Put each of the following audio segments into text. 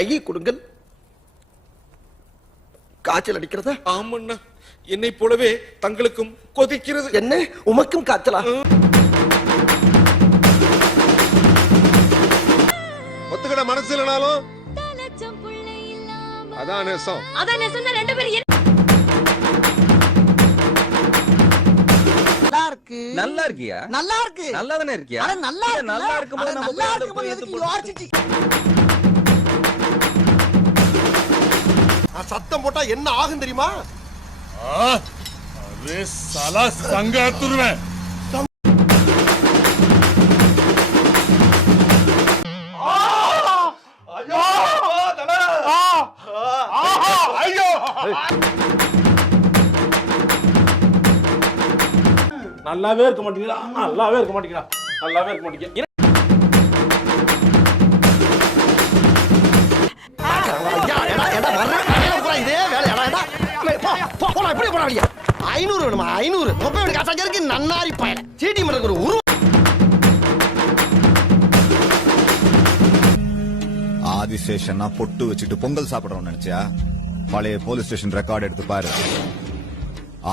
கையை கொடுங்கள். காய்ச்சல் அடிக்கிறதா? ஆமண்ணா, என்னை போலவே தங்களுக்கும் கொதிக்கிறது. என்ன, உமக்கும் காய்ச்சலா? ஒத்துக்கிட மனசு இல்லனாலும் அதான் நேசம். அதான் நேசம். ரெண்டு பேரும் நல்லா இருக்கியா? நல்லா இருக்கு. நல்லா தானே இருக்கியா? அட நல்லா இருக்கு. நல்லா இருக்கும்போது நம்ம நல்லா இருக்கும்போது எதுக்கு யோசிச்சு சத்தம் போட்டா என்ன ஆகும் தெரியுமா? அரே சாலா சங்காத்துருவேன். நல்லாவே இருக்க மாட்டீங்களா? நல்லாவே இருக்க மாட்டீங்களா? நல்லாவே இருக்க மாட்டீங்க. இதே வேலையாடா. 500 வேணுமா? 500 மொபைல் காசாங்க இருக்கு. நன்னாரி பயல சீட்டி மரக்கு ஒரு உரு. ஆதிசேஷனா பொட்டு வச்சுட்டு பொங்கல் சாப்பிடறோம் நினைச்சியா? பழைய போலீஸ் ஸ்டேஷன் ரெக்கார்ட் எடுத்து பாரு.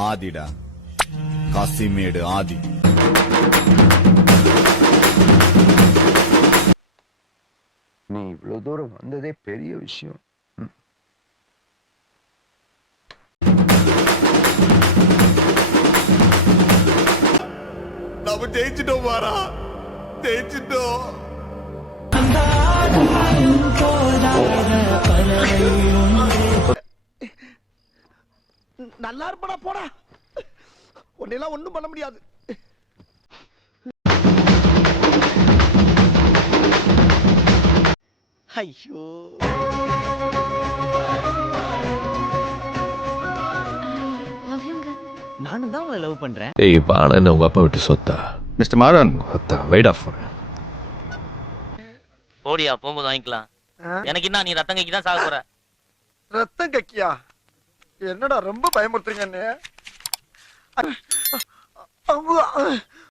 ஆதிடா, காசிமேடு ஆதி. நீ இவ்வளவு தூரம் வந்ததே பெரிய விஷயம். நம்ம ஜெயிச்சிட்டோம் பாரா, ஜெயிச்சிட்டோம். நல்லா இருப்படா போடா. உன்னெல்லாம் ஒண்ணும் பண்ண முடியாது. ஐயோ, நானும் தான் உங்களை லவ் பண்றேன். ஏய் பான உங்க அப்பா விட்டு சொத்தா? மிஸ்டர் மாறன், சொத்தா வெயிட் ஆஃப். போடியா, போகும்போது வாங்கிக்கலாம். எனக்கு என்ன, நீ ரத்தம் கைக்கு தான் சாக போற. ரத்தம் கக்கியா? என்னடா ரொம்ப பயமுறுத்துறீங்க.